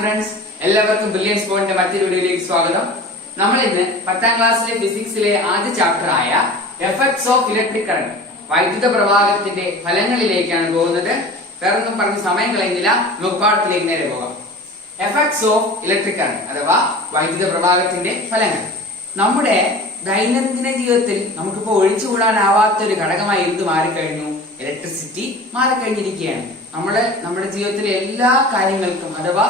Friends, എല്ലാവർക്കും brilliance point മറ്റൊരു വീഡിയോയിലേക്ക് സ്വാഗതം. നമ്മൾ ഇന്ന് 10ാം ക്ലാസ്സിലെ ഫിസിക്സിലെ ആദ്യ ചാപ്റ്റർ ആയ എഫക്ട്സ് ഓഫ് ഇലക്ട്രിക് കറന്റ്, വൈദ്യുത പ്രവാഹത്തിന്റെ ഫലങ്ങളിലേക്കാണ് പോകുന്നത്. വേറൊന്നും പറഞ്ഞ് സമയം കളയുന്നില്ല, നമുക്ക് പാഠത്തിലേക്ക് നേരെ പോകാം. എഫക്ട്സ് ഓഫ് ഇലക്ട്രിക് കറന്റ് അഥവാ വൈദ്യുത പ്രവാഹത്തിന്റെ ഫലങ്ങൾ. നമ്മുടെ ദൈനംദിന ജീവിതത്തിൽ നമുക്കിപ്പോ ഒഴിച്ചുകൂടാനാവാത്ത ഒരു ഘടകമായി എന്ത് മാറിക്കഴിഞ്ഞു? ഇലക്ട്രിസിറ്റി മാറിക്കഴിഞ്ഞിരിക്കുകയാണ്. നമ്മുടെ ജീവിതത്തിലെ എല്ലാ കാര്യങ്ങൾക്കും അഥവാ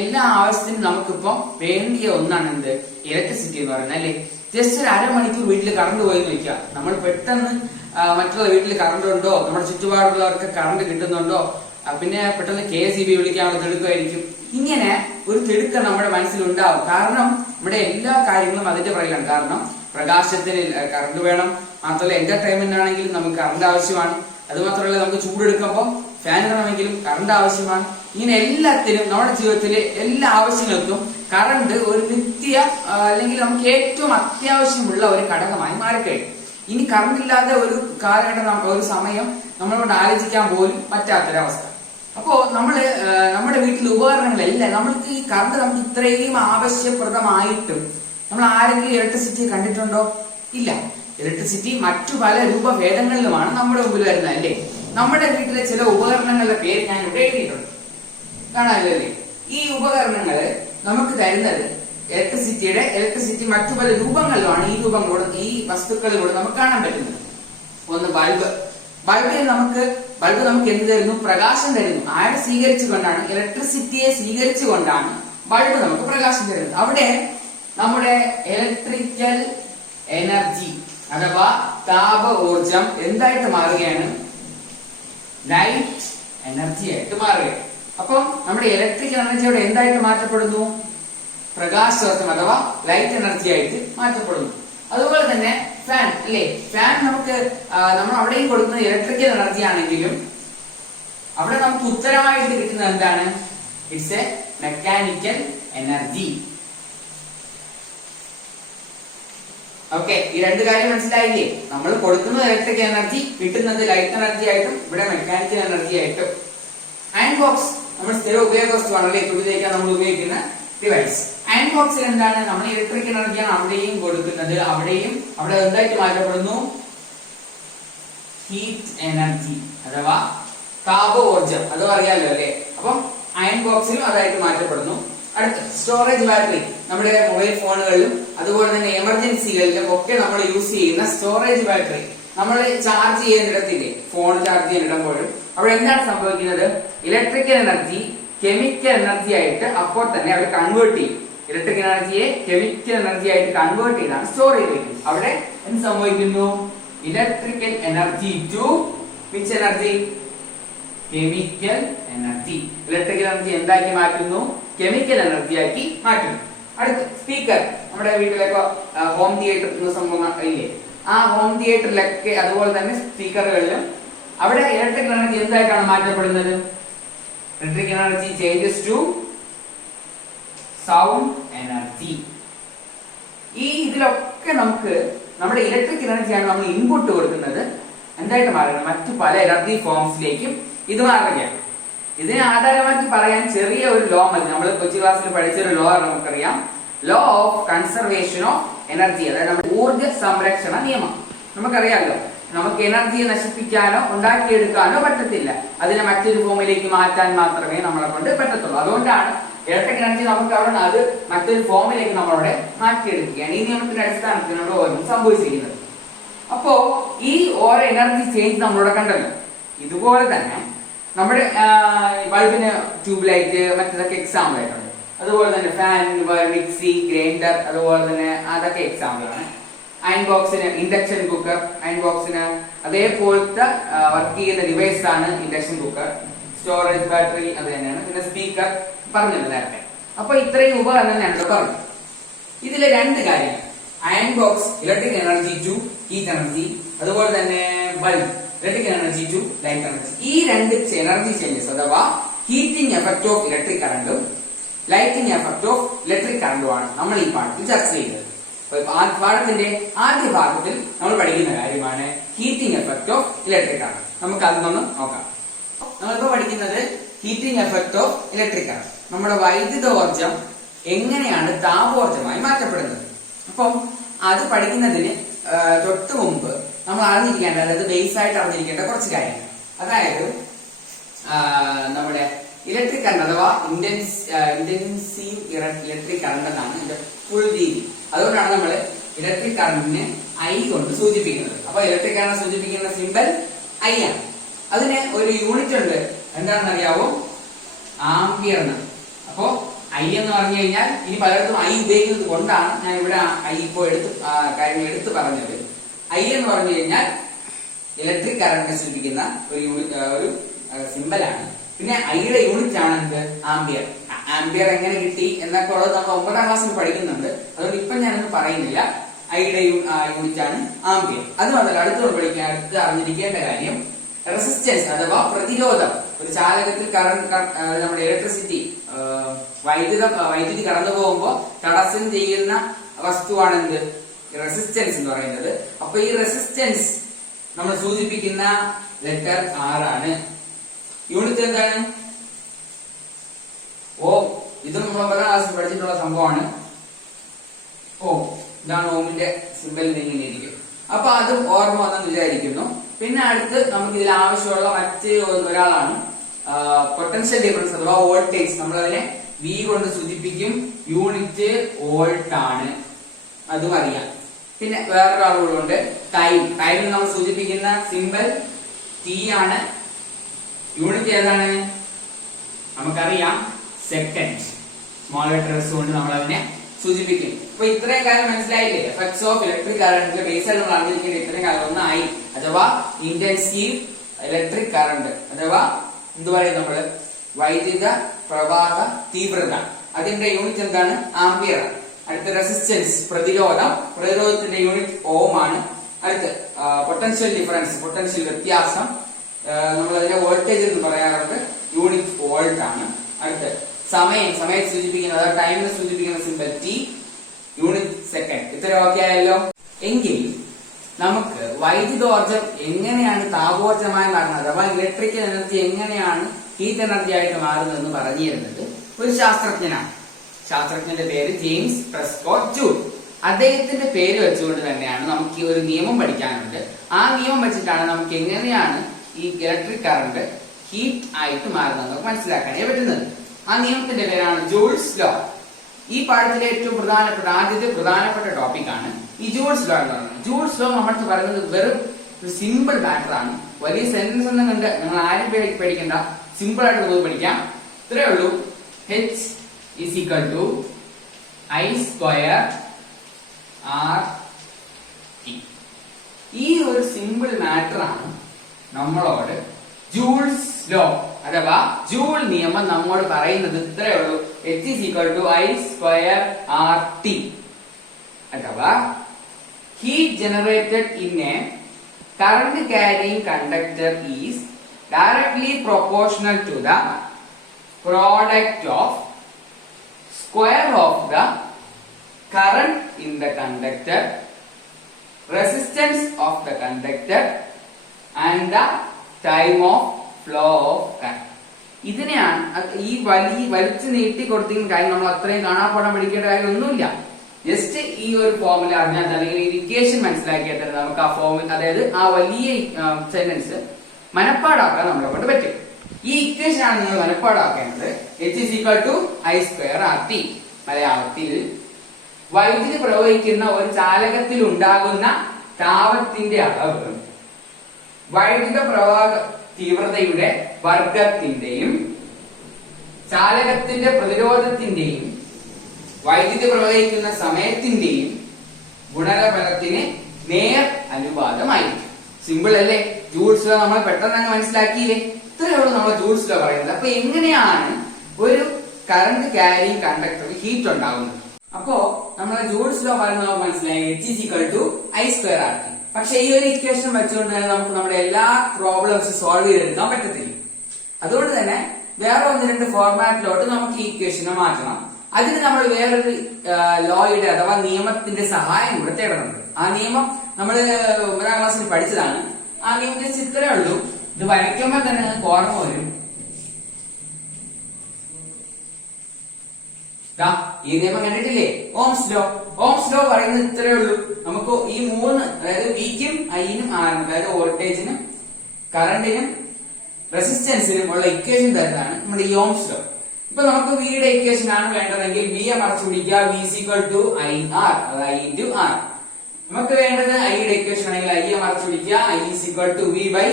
എല്ലാ ആവശ്യത്തിനും നമുക്കിപ്പം വേണ്ടിയ ഒന്നാണ് എന്ത്? ഇലക്ട്രിസിറ്റി എന്ന് പറയുന്നത്, അല്ലെ? ജസ്റ്റ് ഒരു അരമണിക്കൂർ വീട്ടിൽ കറണ്ട് പോയി നോക്കുക, നമ്മൾ പെട്ടെന്ന് മറ്റുള്ള വീട്ടിൽ കറണ്ട് ഉണ്ടോ, നമ്മുടെ ചുറ്റുപാടുള്ളവർക്ക് കറണ്ട് കിട്ടുന്നുണ്ടോ, പിന്നെ പെട്ടെന്ന് KSEB വിളിക്കാനുള്ള തിടുക്കമായിരിക്കും. ഇങ്ങനെ ഒരു തിടുക്കം നമ്മുടെ മനസ്സിലുണ്ടാവും. കാരണം നമ്മുടെ എല്ലാ കാര്യങ്ങളും അതിന്റെ പുറകിലാണ്. കാരണം പ്രകാശത്തിന് കറണ്ട് വേണം, മാത്രമല്ല എന്റർടൈൻമെന്റ് ആണെങ്കിലും നമുക്ക് കറണ്ട് ആവശ്യമാണ്. അതുമാത്രമല്ല, നമുക്ക് ചൂടെടുക്കുമ്പോൾ ഫാൻ ഇടണമെങ്കിലും കറണ്ട് ആവശ്യമാണ്. ഇങ്ങനെ എല്ലാത്തിനും നമ്മുടെ ജീവിതത്തിലെ എല്ലാ ആവശ്യങ്ങൾക്കും കറണ്ട് ഒരു നിത്യ അല്ലെങ്കിൽ നമുക്ക് ഏറ്റവും അത്യാവശ്യമുള്ള ഒരു ഘടകമായി മാറിക്കഴിഞ്ഞു. ഇനി കറണ്ട് ഇല്ലാതെ ഒരു കാലഘട്ടം, ഒരു സമയം നമ്മളോട് ആലോചിക്കാൻ പോലും പറ്റാത്തൊരവസ്ഥ. അപ്പോ നമ്മുടെ വീട്ടിലെ ഉപകരണങ്ങളെല്ലാം നമ്മൾക്ക് ഈ കറണ്ട് നമുക്ക് ഇത്രയും ആവശ്യപ്രദമായിട്ടും നമ്മൾ ആരെങ്കിലും ഇലക്ട്രിസിറ്റി കണ്ടിട്ടുണ്ടോ? ഇല്ല. ഇലക്ട്രിസിറ്റി മറ്റു പല രൂപഭേദങ്ങളിലുമാണ് നമ്മുടെ മുമ്പിൽ വരുന്നത്, അല്ലേ? നമ്മുടെ വീട്ടിലെ ചില ഉപകരണങ്ങളുടെ പേര് ഞാൻ ഇവിടെ എഴുതിയിട്ടുണ്ട്, കാണാമല്ലേ? ഈ ഉപകരണങ്ങള് നമുക്ക് തരുന്നത് ഇലക്ട്രിസിറ്റി മറ്റു പല രൂപങ്ങളിലുമാണ്. ഈ വസ്തുക്കളിലൂടെ നമുക്ക് കാണാൻ പറ്റുന്നത്. ഒന്ന് ബൾബ് നമുക്ക് എന്ത് തരുന്നു? പ്രകാശം തരുന്നു. ആരെ സ്വീകരിച്ചുകൊണ്ടാണ്? ഇലക്ട്രിസിറ്റിയെ സ്വീകരിച്ചുകൊണ്ടാണ് ബൾബ് നമുക്ക് പ്രകാശം തരുന്നത്. അവിടെ നമ്മുടെ ഇലക്ട്രിക്കൽ എനർജി അഥവാ താപ ഊർജം എന്തായിട്ട് മാറുകയാണ്? ലൈറ്റ് എനർജി ആയിട്ട് മാറുകയാണ്. അപ്പം നമ്മുടെ ഇലക്ട്രിക്കൽ എനർജി അവിടെ എന്തായിട്ട് മാറ്റപ്പെടുന്നു? പ്രകാശോർജം അഥവാ ലൈറ്റ് എനർജി ആയിട്ട് മാറ്റപ്പെടുന്നു. അതുപോലെ തന്നെ ഫാൻ, അല്ലേ? ഫാൻ നമ്മൾ അവിടെയും കൊടുക്കുന്ന ഇലക്ട്രിക്കൽ എനർജി ആണെങ്കിലും അവിടെ നമുക്ക് ഉത്തരമായിട്ട് കിട്ടുന്നത് എന്താണ്? It's A mechanical energy. Okay, ഈ രണ്ട് കാര്യം മനസ്സിലായില്ലേ? നമ്മൾ കൊടുക്കുന്നത് ഇലക്ട്രിക്കൽ എനർജി, കിട്ടുന്നത് ലൈറ്റ് എനർജി ആയിട്ടും ഇവിടെ മെക്കാനിക്കൽ എനർജി ആയിട്ടും. അയൺ ബോക്സ് നമ്മൾ സ്ഥിര ഉപയോഗ വസ്തുവാണല്ലേ, തുണി തേക്കാൻ നമ്മൾ ഉപയോഗിക്കുന്ന ഡിവൈസ്. അയൺ ബോക്സിൽ എന്താണ്? നമ്മൾ ഇലക്ട്രിക്കൽ എനർജിയാണ് അവിടെയും കൊടുക്കുന്നത്. അവിടെ എന്തായിട്ട് മാറ്റപ്പെടുന്നു? ഹീറ്റ് എനർജി അഥവാ താപോർജം. അതും അറിയാലോ, അല്ലെ? അപ്പം അയൺ ബോക്സിലും അതായിട്ട് മാറ്റപ്പെടുന്നു. അടുത്ത സ്റ്റോറേജ് ബാറ്ററി. നമ്മുടെ മൊബൈൽ ഫോണുകളിലും അതുപോലെ തന്നെ എമർജൻസികളിലും ഒക്കെ നമ്മൾ യൂസ് ചെയ്യുന്ന സ്റ്റോറേജ് ബാറ്ററി. നമ്മൾ ചാർജ് ചെയ്യുന്നിടത്തില്ലേ, ഫോൺ ചാർജ് ചെയ്യുന്നിടുമ്പോഴും അവിടെ എന്താണ് സംഭവിക്കുന്നത്? ഇലക്ട്രിക്കൽ എനർജി കെമിക്കൽ എനർജി ആയിട്ട് അപ്പോൾ തന്നെ അവർ കൺവേർട്ട് ചെയ്യും. ഇലക്ട്രിക്കൽ എനർജിയെ കെമിക്കൽ എനർജി ആയിട്ട് കൺവേർട്ട് ചെയ്താണ് സ്റ്റോർ ചെയ്തിരിക്കുന്നത്. അവിടെ എന്ത് സംഭവിക്കുന്നു? Electrical energy to which energy? Chemical energy. Electrical energy എന്താക്കി മാറ്റുന്നു? കെമിക്കൽ എനർജി ആക്കി മാറ്റുന്നു. അടുത്ത് സ്പീക്കർ. നമ്മുടെ വീട്ടിലൊക്കെ ഹോം തിയേറ്റർ എന്ന സംഭവം ഇല്ലേ? ആ ഹോം തിയേറ്ററിലൊക്കെ അതുപോലെ തന്നെ സ്പീക്കറുകളിലും അവിടെ ഇലക്ട്രിക്കൽ എനർജി എന്തായിട്ടാണ് മാറ്റപ്പെടുന്നത്? Electrical energy changes to sound energy. ഇതിലൊക്കെ നമുക്ക് നമ്മുടെ ഇലക്ട്രിക്കൽ എനർജിയാണ് നമ്മൾ ഇൻപുട്ട് കൊടുക്കുന്നത്. എന്തായിട്ട് മാറുന്നത്? മറ്റു പല എനർജി ഫോംസിലേക്കും ഇത് മാറുകയാണ്. ഇതിനെ ആധാരമാക്കി പറയാൻ ചെറിയ ഒരു ലോ മതി. നമ്മൾ കൊച്ചി ക്ലാസ്സിൽ പഠിച്ചൊരു ലോ ആണ്, നമുക്കറിയാം. Law of conservation of energy, അതായത് നമ്മുടെ ഊർജ സംരക്ഷണ നിയമം. നമുക്കറിയാമല്ലോ, നമുക്ക് എനർജിയെ നശിപ്പിക്കാനോ ഉണ്ടാക്കിയെടുക്കാനോ പറ്റത്തില്ല. അതിനെ മറ്റൊരു ഫോമിലേക്ക് മാറ്റാൻ മാത്രമേ നമ്മളെ കൊണ്ട് പറ്റത്തുള്ളൂ. അതുകൊണ്ടാണ് ഇലക്ട്രിക് എനർജി നമുക്ക് അവിടെ അത് മറ്റൊരു ഫോമിലേക്ക് നമ്മളവിടെ മാറ്റിയെടുക്കുകയാണ്. ഈ നിയമത്തിന്റെ അടിസ്ഥാനത്തിൽ നമ്മുടെ ഓരോ സംഭവിച്ചിരിക്കുന്നത്. അപ്പോ ഈ ഓരോ എനർജി ചേഞ്ച് നമ്മളിവിടെ കണ്ടല്ലോ. ഇതുപോലെ തന്നെ നമ്മുടെ ബൾബിന് ട്യൂബ് ലൈറ്റ് മറ്റതൊക്കെ എക്സാമ്പിൾ ആയിട്ടുണ്ട്. അതുപോലെ തന്നെ ഫാൻ, മിക്സി, ഗ്രൈൻഡർ, അതുപോലെ തന്നെ അതൊക്കെ എക്സാമ്പിളാണ്. അയൺ ബോക്സിന് ഇൻഡക്ഷൻ കുക്കർ, അയൺ ബോക്സിന് അതേപോലത്തെ വർക്ക് ചെയ്യുന്ന ഡിവൈസ് ആണ് ഇൻഡക്ഷൻ കുക്കർ. സ്റ്റോറേജ് ബാറ്ററി അത് തന്നെയാണ്. പിന്നെ സ്പീക്കർ പറഞ്ഞല്ലോ നേരത്തെ. അപ്പൊ ഇത്രയും ഉപകരണങ്ങളാണ് പറഞ്ഞു. ഇതിലെ രണ്ട് കാര്യങ്ങൾ, iron box electric energy to heat energy, അതുപോലെ തന്നെ bulb electric energy to light energy. ഈ രണ്ട് എനർജി ചേഞ്ചസ് അഥവാ ഹീറ്റിംഗ് എഫക്ട് ഓഫ് ഇലക്ട്രിക് കറണ്ടും ലൈറ്റിംഗ് എഫക്ട് ഓഫ് ഇലക്ട്രിക് കറണ്ടുമാണ് നമ്മൾ ഈ പാഠത്തിൽ ചർച്ച ചെയ്യുന്നത്. പാഠത്തിന്റെ ആദ്യ ഭാഗത്തിൽ നമ്മൾ പഠിക്കുന്ന കാര്യമാണ് heating effect of electric current. നമുക്ക് അതിനൊന്ന് നോക്കാം. നമ്മളിപ്പോ പഠിക്കുന്നത് heating effect of electric current. നമ്മുടെ വൈദ്യുതോർജം എങ്ങനെയാണ് താപോർജമായി മാറ്റപ്പെടുന്നത്. അപ്പം അത് പഠിക്കുന്നതിന് തൊട്ട് മുമ്പ് നമ്മൾ അറിഞ്ഞിരിക്കേണ്ട, അതായത് ബേസ് ആയിട്ട് അറിഞ്ഞിരിക്കേണ്ട കുറച്ച് കാര്യങ്ങൾ. അതായത് നമ്മുടെ ഇലക്ട്രിക് കറണ്ട് അഥവാ ഇന്റൻസീവ് ഇലക്ട്രിക് കറണ്ട് എന്നാണ് ഇതിന്റെ ഫുൾ രീതി. അതുകൊണ്ടാണ് നമ്മൾ ഇലക്ട്രിക് കറണ്ടിനെ ഐ കൊണ്ട് സൂചിപ്പിക്കുന്നത്. അപ്പൊ ഇലക്ട്രിക് കറണ്ട് സൂചിപ്പിക്കുന്ന സിമ്പൽ ഐ ആണ്. അതിന് ഒരു യൂണിറ്റ് ഉണ്ട്, എന്താണെന്ന് അറിയാവോ? ആംപിയർ എന്ന്. അപ്പോ ഐ എന്ന് പറഞ്ഞു കഴിഞ്ഞാൽ ഇനി പലയിടത്തും ഐ ഉപയോഗിക്കുന്നത് കൊണ്ടാണ് ഞാൻ ഇവിടെ ഐ ഇപ്പോൾ കാര്യങ്ങൾ എടുത്തു പറഞ്ഞത്. ഐ എന്ന് പറഞ്ഞു കഴിഞ്ഞാൽ ഇലക്ട്രിക് കറണ്ടിനെ സൂചിപ്പിക്കുന്ന ഒരു സിമ്പലാണ്. പിന്നെ ഐയുടെ യൂണിറ്റ് ആണ് എന്ത്? ആംപിയർ. ആംപിയർ എങ്ങനെ കിട്ടി എന്നൊക്കെ ഉള്ളത് നമ്മൾ 9ാം ക്ലാസ്സിൽ പഠിക്കുന്നുണ്ട്. അതുകൊണ്ട് ഇപ്പൊ ഞാനൊന്നും പറയുന്നില്ല. ഐയുടെ യൂണിറ്റ് ആണ് ആംപിയർ. അത് മാത്രമല്ല അടുത്ത് അറിഞ്ഞിരിക്കേണ്ട കാര്യം റെസിസ്റ്റൻസ് അഥവാ പ്രതിരോധം. ഒരു ചാലകത്തിൽ നമ്മുടെ ഇലക്ട്രിസിറ്റി വൈദ്യുതി കടന്നു പോകുമ്പോൾ തടസ്സം ചെയ്യുന്ന വസ്തുവാണ് എന്ത്? റെസിസ്റ്റൻസ് എന്ന് പറയുന്നത്. അപ്പൊ ഈ റെസിസ്റ്റൻസ് നമ്മൾ സൂചിപ്പിക്കുന്ന ലെറ്റർ ആറാണ്. യൂണിറ്റ് എന്താണ്? ഓം. ഇത് നമ്മൾ 9ാം ക്ലാസ്സിൽ പഠിച്ചിട്ടുള്ള സംഭവമാണ്. ഓം. ഇതാണ് ഓമിന്റെ സിമ്പൽ ഇങ്ങനെ ഇരിക്കും. അപ്പൊ അതും ഓർമ്മ വന്നെന്ന് വിചാരിക്കുന്നു. പിന്നെ അടുത്ത് നമുക്ക് ഇതിൽ ആവശ്യമുള്ള മറ്റ് ഒരാളാണ് പൊട്ടൻഷ്യൽ ഡിഫറൻസ് അഥവാ വോൾട്ടേജ്. നമ്മളതിനെ വി കൊണ്ട് സൂചിപ്പിക്കും. യൂണിറ്റ് വോൾട്ട് ആണ്, അതും അറിയാം. പിന്നെ വേറൊരാൾ കൂടെ ടൈം നമ്മൾ സൂചിപ്പിക്കുന്ന സിമ്പൽ ടി ആണ്. യൂണിറ്റ് ഏതാണ്? നമുക്കറിയാം, സെക്കൻഡ്. സ്മോൾ ലെറ്റേഴ്സ് കൊണ്ട് നമ്മൾ അതിനെ സൂചിപ്പിക്കും. അപ്പൊ ഇത്രയും കാര്യം മനസ്സിലായില്ലേ? Effects of electric current base ആയിട്ട് നമ്മൾ അറിഞ്ഞിരിക്കേണ്ട ഇത്രയും കാര്യം. ഒന്നായി അഥവാ ഇന്റൻസീവ് ഇലക്ട്രിക് കറന്റ് അഥവാ എന്ത് പറയും നമ്മള്? വൈദ്യുത പ്രവാഹ തീവ്രത. അതിന്റെ യൂണിറ്റ് എന്താണ്? ആംപിയർ. അടുത്ത റെസിസ്റ്റൻസ്, പ്രതിരോധത്തിന്റെ യൂണിറ്റ് ഓം ആണ്. അടുത്ത് പൊട്ടൻഷ്യൽ ഡിഫറൻസ്, പൊട്ടൻഷ്യൽ വ്യത്യാസം, നമ്മൾ അതിനെ വോൾട്ടേജ് എന്ന് പറയാറുണ്ട്. യൂണിറ്റ് വോൾട്ട് ആണ്. അടുത്ത് സമയത്തെ സൂചിപ്പിക്കുന്ന, അതായത് ടൈമിനെ സൂചിപ്പിക്കുന്ന സിമ്പൽ ടി, യൂണിറ്റ് സെക്കൻഡ്. ഇത്ര ഓക്കെ ആയല്ലോ. എങ്കിൽ നമുക്ക് വൈദ്യുതോർജം എങ്ങനെയാണ് താപോർജമായി മാറുന്നത്, അഥവാ ഇലക്ട്രിക്കൽ എനർജി എങ്ങനെയാണ് ഹീറ്റ് എനർജി ആയിട്ട് മാറുന്നതെന്ന് പറഞ്ഞു തരുന്നത് ഒരു ശാസ്ത്രജ്ഞനാണ്. ശാസ്ത്രജ്ഞന്റെ പേര് ജെയിംസ് പ്രെസ്കോട്ട് ജൂൾ. അദ്ദേഹത്തിന്റെ പേര് വെച്ചുകൊണ്ട് തന്നെയാണ് നമുക്ക് ഈ ഒരു നിയമം പഠിക്കാനുണ്ട്. ആ നിയമം വെച്ചിട്ടാണ് നമുക്ക് എങ്ങനെയാണ് ഈ ഇലക്ട്രിക് കറണ്ട് ഹീറ്റ് ആയിട്ട് മാറുന്നത് നമുക്ക് മനസ്സിലാക്കാനേ പറ്റുന്നത്. ആ നിയമത്തിന്റെ പേരാണ് ജൂൾസ് ലോ. ഈ പാഠത്തിലെ ഏറ്റവും ആദ്യത്തെ പ്രധാനപ്പെട്ട ടോപ്പിക്കാണ് ഈ ജൂൾസ് ലോ എന്ന് പറയുന്നത്. ജൂൾസ് ലോ നമ്മൾക്ക് പറയുന്നത് വെറും ഒരു സിമ്പിൾ മാറ്റർ ആണ്. വലിയ സെന്റൻസ് ഒന്നും കണ്ട് നിങ്ങൾ ആരും പേടിക്കണ്ട, സിമ്പിൾ ആയിട്ട് നമുക്ക് പഠിക്കാം. ഇത്രയേ ഉള്ളൂ. H is equal to I square RT. ഈ ഒരു സിമ്പിൾ മാറ്റർ ആണ് നമ്മളോട് ജൂൾസ് ലോ അഥവാ ജൂൾ നിയമം നമ്മോട് പറയുന്നത്. ഇത്രയേ ഉള്ളൂ. H is equal to I square RT. അഥവാ heat generated in a current carrying conductor is directly proportional to the product of square of the current in the conductor, resistance of the conductor and the time of flow of current. ഇതിനെയാണ് ഈ വലിച്ചു നീട്ടി കൊടുത്തിരിക്കുന്ന കാര്യം. നമ്മൾ അത്രയും കാണാപ്പാടം പഠിക്കേണ്ട കാര്യമൊന്നുമില്ല. ജസ്റ്റ് ഈ ഒരു ഫോർമുല അറിഞ്ഞാൽ അല്ലെങ്കിൽ ഇക്വേഷൻ മനസ്സിലാക്കിയാൽ തന്നെ നമുക്ക് ആ ഫോർമുല, അതായത് ആ വലിയ സെന്റൻസ് മനപ്പാടാക്കാൻ നമ്മളെ കൊണ്ട് പറ്റും. ഈ ഇക്വേഷൻ ആണ് നിങ്ങൾ മനപ്പാടാക്കേണ്ടത്. H is equal to I square RT. മലയാളത്തിൽ വൈദ്യുതി പ്രവഹിക്കുന്ന ഒരു ചാലകത്തിൽ ഉണ്ടാകുന്ന താപത്തിന്റെ അളവ് വൈദ്യുത പ്രവാഹ തീവ്രതയുടെ വർഗത്തിന്റെയും ചാലകത്തിന്റെ പ്രതിരോധത്തിന്റെയും വൈദ്യുതി പ്രവഹിക്കുന്ന സമയത്തിന്റെയും ഗുണനഫലത്തിന് നേർ അനുപാതമായിരിക്കും. സിമ്പിൾ അല്ലേ? ജൂൾസ് ലോ നമ്മൾ പെട്ടെന്ന് അങ്ങ് മനസ്സിലാക്കിയില്ലേ? ഇത്രയുള്ള നമ്മൾ ജൂൾസ് ലോ പറയുന്നത്. അപ്പൊ എങ്ങനെയാണ് ഒരു കറണ്ട് ക്യാരിങ് കണ്ടക്ടർ ഹീറ്റ് ഉണ്ടാകുന്നത്? അപ്പോ നമ്മളെ ജൂൾസ് ലോ പറയുന്നത് നമുക്ക് മനസ്സിലായി. H is equal to I square RT. പക്ഷെ ഈ ഒരു ഇക്വേഷൻ വെച്ചുകൊണ്ട് തന്നെ നമുക്ക് നമ്മുടെ എല്ലാ പ്രോബ്ലംസ് സോൾവ് ചെയ്തെടുക്കാൻ പറ്റത്തില്ല. അതുകൊണ്ട് തന്നെ വേറെ 1-2 ഫോർമാറ്റിലോട്ട് നമുക്ക് ഈ ഇക്വേഷനെ മാറ്റണം. അതിന് നമ്മൾ വേറൊരു ലോയുടെ അഥവാ നിയമത്തിന്റെ സഹായം കൂടെ തേടുന്നുണ്ട്. ആ നിയമം നമ്മൾ 9ാം ക്ലാസ്സിൽ പഠിച്ചതാണ്. ആ നിയമത്തിന്റെ ചിത്രമേ ഉള്ളൂ. ഇത് വരയ്ക്കുമ്പോൾ തന്നെ നിങ്ങൾക്ക് ഓർമ്മ വരും. ഈ നിയമം കണ്ടിട്ടില്ലേ? Ohm's law. ഓംസ് ലോ പറയുന്നത് ഇത്രയേ ഉള്ളൂ. നമുക്ക് ഈ മൂന്ന്, അതായത് വിക്കും ഐനും ആറിനും, അതായത് വോൾട്ടേജിനും കറണ്ടിനും റെസിസ്റ്റൻസിനും ഉള്ള ഇക്വേഷൻ തരുന്നതാണ് നമ്മുടെ ഈ ഓംസ് ലോ. ഇപ്പൊ നമുക്ക് വിയുടെ ഇക്വേഷൻ ആണ് വേണ്ടതെങ്കിൽ വിയെ മറച്ചു പിടിക്കുക. V is equal to I R, അതായത് ഐ ഇൻറ്റു ആർ. നമുക്ക് വേണ്ടത് ഐയുടെ ഇക്വേഷൻ ആണെങ്കിൽ ഐയെ മറച്ചു പിടിക്കുക. I is equal to V by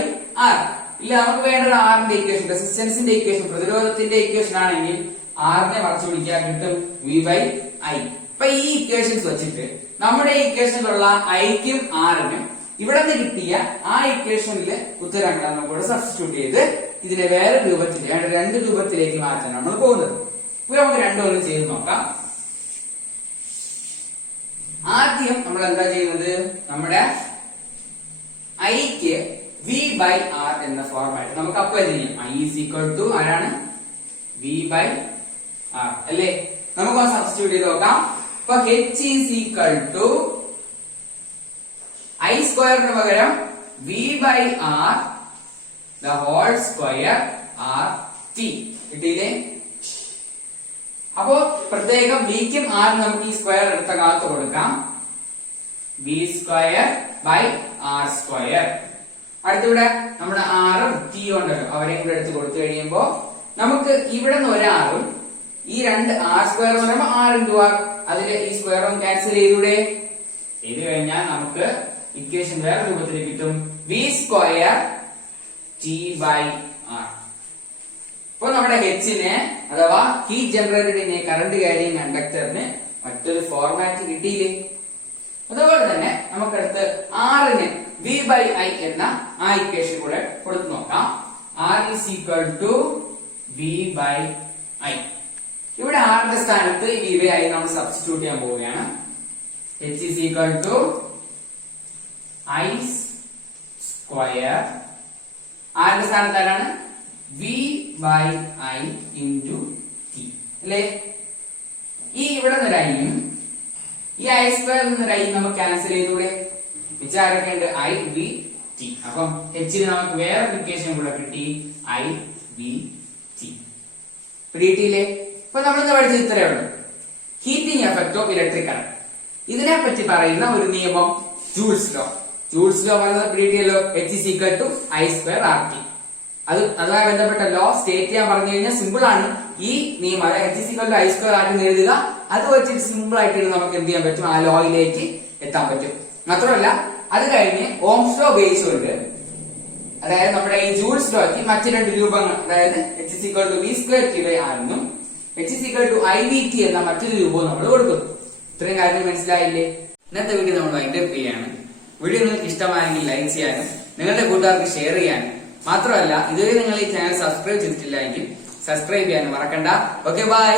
R. ഇല്ല, നമുക്ക് വേണ്ടത് ആറിന്റെ ഇക്വേഷൻ, റെസിസ്റ്റൻസിന്റെ ഇക്വേഷൻ, പ്രതിരോധത്തിന്റെ ഇക്വേഷൻ ആണെങ്കിൽ ആറിനെ മറച്ചു പിടിക്കുക, കിട്ടും വി ബൈ ഐ. അപ്പൊ ഈ ഇക്വേഷൻസ് വെച്ചിട്ട് നമ്മുടെ ഇക്വേഷനിലുള്ള ഐക്കും ആറിനും ഇവിടെ നിന്ന് കിട്ടിയ ആ ഇക്വേഷനിലെ ഉത്തരങ്ങൾ നമുക്കിവിടെ സബ്സ്റ്റിറ്റ്യൂട്ട് ചെയ്ത് ഇതിനെ വേറെ രൂപത്തിൽ, രണ്ട് രൂപത്തിലേക്ക് മാറ്റാൻ നമ്മൾ പോകുന്നത്. ഇപ്പൊ നമുക്ക് രണ്ടും ചെയ്ത് നോക്കാം. ആദ്യം നമ്മൾ എന്താ ചെയ്യുന്നത്? നമ്മുടെ ഐക്ക് വി ബൈ ആർ എന്ന ഫോർമാറ്റ് നമുക്ക് അപ്പൊ എന്ത് ചെയ്യും? ഐ ഈസ് ഈക്വൽ ടു ആരാണ്? വി ബൈ ആർ അല്ലേ? നമുക്ക് സബ്സ്റ്റിറ്റ്യൂട്ട് ചെയ്ത് നോക്കാം. അപ്പൊ h is equal to I സ്ക്വയറിന് പകരം V by R the whole square R T കിട്ടിയില്ലേ? അപ്പോ പ്രത്യേകം വിക്കും ആറിനും നമുക്ക് ഈ സ്ക്വയർ എടുത്ത കാലത്ത് കൊടുക്കാം. B square by R square. അടുത്തിവിടെ നമ്മുടെ ആറും ടി ഉണ്ടല്ലോ, അവരെയും കൂടെ എടുത്ത് കൊടുത്തു കഴിയുമ്പോ നമുക്ക് ഇവിടെ നിന്ന് ഒരാറും ഈ രണ്ട് ആർ സ്ക്വയർ എന്ന് പറയുമ്പോൾ ആർ ഇൻറ്റു ആർ, അതിലെ ഈ സ്ക്വയറും ക്യാൻസൽ ചെയ്തൂടെ? ചെയ്ത് കഴിഞ്ഞാൽ നമുക്ക് ഇക്വേഷൻ വേറെ രൂപത്തിൽ കിട്ടും. V square T by R. ഇപ്പൊ നമ്മുടെ ഹെച്ചിനെ അഥവാ heat generated in a current carrying കണ്ടക്ടറിന് മറ്റൊരു ഫോർമാറ്റ് കിട്ടിയില്ലേ? അതുപോലെ തന്നെ നമുക്കടുത്ത് ആറിന് വി ബൈ ഐ എന്ന ആ ഇക്വേഷൻ കൂടെ കൊടുത്തു നോക്കാം. R is equal to V by I. ഇവിടെ ആറിന്റെ സ്ഥാനത്ത് വി ബൈ ഐ നമ്മൾ സബ്സ്റ്റിറ്റ്യൂട്ട് ചെയ്യാൻ പോവുകയാണ്. H is equal to I square. ആറിന്റെ സ്ഥാനത്ത് ആരാണ്? V by I into T അല്ലേ? ഈ ഇവിടെ നിന്ന് ഐയും ഈ ഐ സ്ക്വയർ നിന്ന് ഐ നമുക്ക് ക്യാൻസൽ ചെയ്തൂടെ? വിചാരൊക്കെ ഉണ്ട് ഐ വി ടി. അപ്പം എച്ചിന് നമുക്ക് വേറെ ഇക്വേഷൻ കൂടെ കിട്ടി, ഐ വി ടി. പിടിയിട്ടില്ലേ? ഇപ്പൊ നമ്മൾ പഠിച്ചത് ഇത്രയേ ഉള്ളൂ. Heating effect of electric current. ഇതിനെ പറ്റി പറയുന്ന ഒരു നിയമം ജൂൾസ് ലോ. ജൂൾസ് ലോ പറയുന്നത് പിടിയിട്ടിയല്ലോ, H is equal to I square R T. അതുമായി ബന്ധപ്പെട്ട ലോ സ്റ്റേറ്റ് ചെയ്യാൻ പറഞ്ഞു കഴിഞ്ഞാൽ സിമ്പിൾ ആണ്. ഈ നിയമം അതായത് H is equal to I square R T എഴുതുക. അത് വെച്ചിട്ട് സിമ്പിൾ ആയിട്ട് നമുക്ക് എന്ത് ചെയ്യാൻ പറ്റും? ആ ലോയിലേക്ക് എത്താൻ പറ്റും. മാത്രമല്ല അത് കഴിഞ്ഞ് ഓംസ് ലോ ഉപയോഗിച്ചുകൊണ്ട്, അതായത് നമ്മുടെ ഈ ജൂൾസ് ലോയ്ക്ക് മറ്റു രണ്ട് രൂപങ്ങൾ, അതായത് H is equal to V square T by R എന്നും H is equal to I V T എന്ന മറ്റൊരു രൂപവും നമ്മൾ കൊടുക്കുന്നു. ഇത്രയും കാര്യങ്ങൾ മനസ്സിലായില്ലേ? ഇന്നത്തെ വീഡിയോ നമ്മൾ വൈൻഡപ്പ് ചെയ്യാണ്. വീഡിയോ നിങ്ങൾക്ക് ഇഷ്ടമായെങ്കിൽ ലൈക്ക് ചെയ്യാനും നിങ്ങളുടെ കൂട്ടുകാർക്ക് ഷെയർ ചെയ്യാനും, മാത്രമല്ല ഇതുവരെ നിങ്ങൾ ഈ ചാനൽ സബ്സ്ക്രൈബ് ചെയ്തിട്ടില്ല എങ്കിൽ സബ്സ്ക്രൈബ് ചെയ്യാനും മറക്കണ്ട. Okay, by.